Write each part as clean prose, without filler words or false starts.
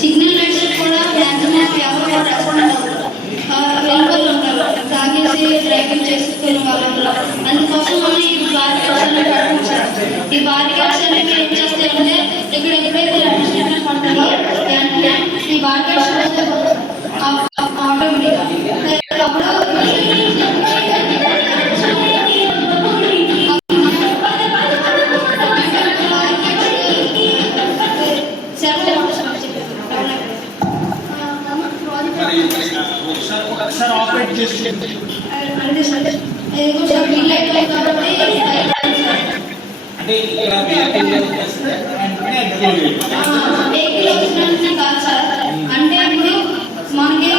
Signal lights కూడా ఎవరు respond అవుతారు, వెహికల్ ఉంటారు, తాగేసి డ్రైవింగ్ చేసుకునే వాళ్ళు. అందుకోసం మనం ఈ బారికేడ్స్ అనేవి పెట్టించారు. ఈ బారికేడ్స్ అనేవి ఏం చేస్తాయంటే ఇక్కడ ఎప్పుడైతే అడ్మినిస్ట్రేషన్ పడతారో వెంటనే ఈ బారికేడ్స్ ఆటోమేటిక్గా అంటే సార్ అంటే ఇప్పుడు మనకి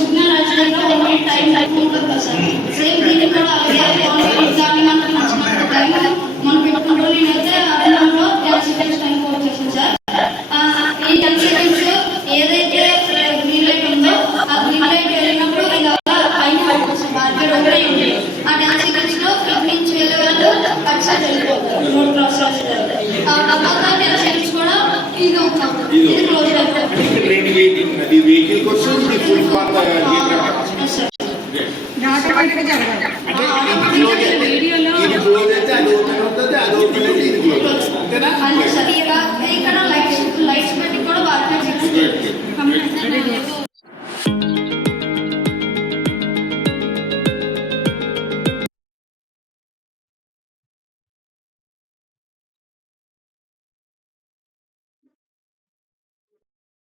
సిగ్నల్ వచ్చిన టైం ఉంటుంది కదా సార్, సేమ్ దీనికి కూడా అలాగే మనం పెట్టుకుంటూ నేనైతే అదనంలో 10 సెకండ్స్ టైం కోడ్ చేసాను సార్. ఈ 10 సెకండ్స్ ఏదైతే గ్రీన్ లైట్ ఉందో ఆ గ్రీన్ లైట్ వెళ్ళినప్పుడు ఇది పైన మార్కెట్ ఒకటే ఉంది. ఆ 10 సెకండ్స్ లో ఇటు నుంచి వెళ్ళే వాళ్ళు అటు సైడ్ వెళ్ళిపోతారు, రోడ్ క్రాస్ చేస్తారు. ఆ 10 సెకండ్స్ కూడా ఇది క్లోజ్ అయిపోతుంది. వెహికల్ కోసం సార్